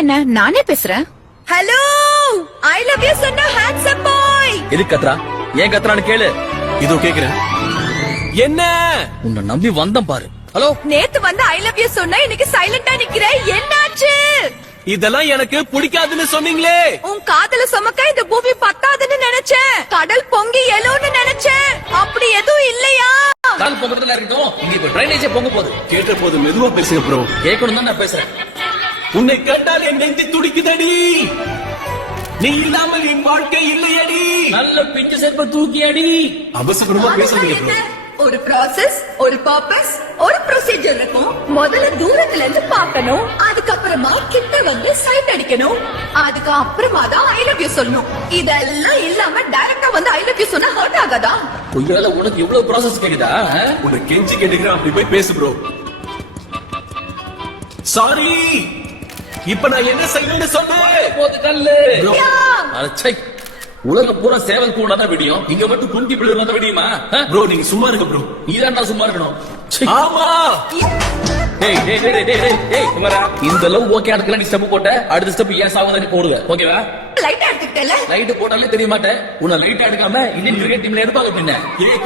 என்ன நானே பேசுறேன். ஹலோ, ஐ லவ் யூ சொன்ன ஹேண்ட்ஸம் பாய். எது கத்ரா? ஏன் கத்ரான்னு கேளு. இதோ கேக்குறேன். என்ன உன்னை நம்பி வந்தம் பாரு. ஹலோ, நேத்து வந்து ஐ லவ் யூ சொன்னா இன்னைக்கு சைலண்டா நிக்கிற, என்னாச்சு? இதெல்லாம் எனக்கு பிடிக்காதுன்னு சொன்னீங்களே. உன் காதல சுமக்க இந்த பூமி பத்தாதுன்னு நினைச்சேன். கடல் பொங்கி எழுன்னு நினைச்சேன். அப்படி எதுவும் இல்லையா? கடல் பொங்கறதுல இருக்கட்டும், இங்க இப்ப ட்ரைனேஜே பொங்க போகுது. கேட்ட போது மெதுவா பேசுங்க ப்ரோ. கேட்கணும் தான் நான் பேசுறேன். உன்னை கேட்டால் என் நெஞ்சு துடிக்குதடி. நீ இல்லாமல் என் வாழ்க்கை இல்லையடி. நல்ல பிஞ்சு செருப்ப தூக்கி அடி. அவசரமா பேசுறீங்க ப்ரோ. ஒரு ப்ராசஸ், ஒரு பர்பஸ், ஒரு ப்ரொசீஜர் இருக்கும். முதல்ல தூரத்துல இருந்து பார்க்கணும், அதுக்கப்புறமா கிட்ட வந்து சைட் அடிக்கணும், அதுக்கு அப்புறமா தான் ஐ லவ் யூ சொல்லணும். இதெல்லாம் இல்லாம டைரக்டா வந்து ஐ லவ் யூ சொன்னா ஹர்ட் ஆகாதா? பொய்யால உனக்கு இவ்வளவு ப்ராசஸ் கேக்குதா? உன்னை கெஞ்சி கேட்டுக்கிறேன், அப்படி போய் பேசு ப்ரோ. சாரி, இப்ப நான் என்ன செய்யணும்னு சொன்னேன். போது கல்லு. ப்ரோ, அச்சை, உலகம் பூரா சேவல் கூடாதான் விடியும், இங்க மட்டும் குண்டி பிள்ளை வந்த விடியுமா? ப்ரோ நீங்க சும்மா இருங்க ப்ரோ. நீதான்டா சும்மா இருக்கணும். சை. ஆமா, டேய் டேய் டேய் டேய் டேய் டேய் குமாரா, இந்த லவ் ஓகே அதுக்கு நீ ஸ்டெப் போட்ட, அடுத்த ஸ்டெப் ஏன் சாவுதானே போடுவ. ஓகேவா? லைட் எடுத்துக்கிட்டல லைட் போட்டாலே தெரிய மாட்டேன். உன்னை லைட் எடுக்காம இந்தியன் கிரிக்கெட் டீம்ல எடுப்பாங்க பின்ன. ஏய்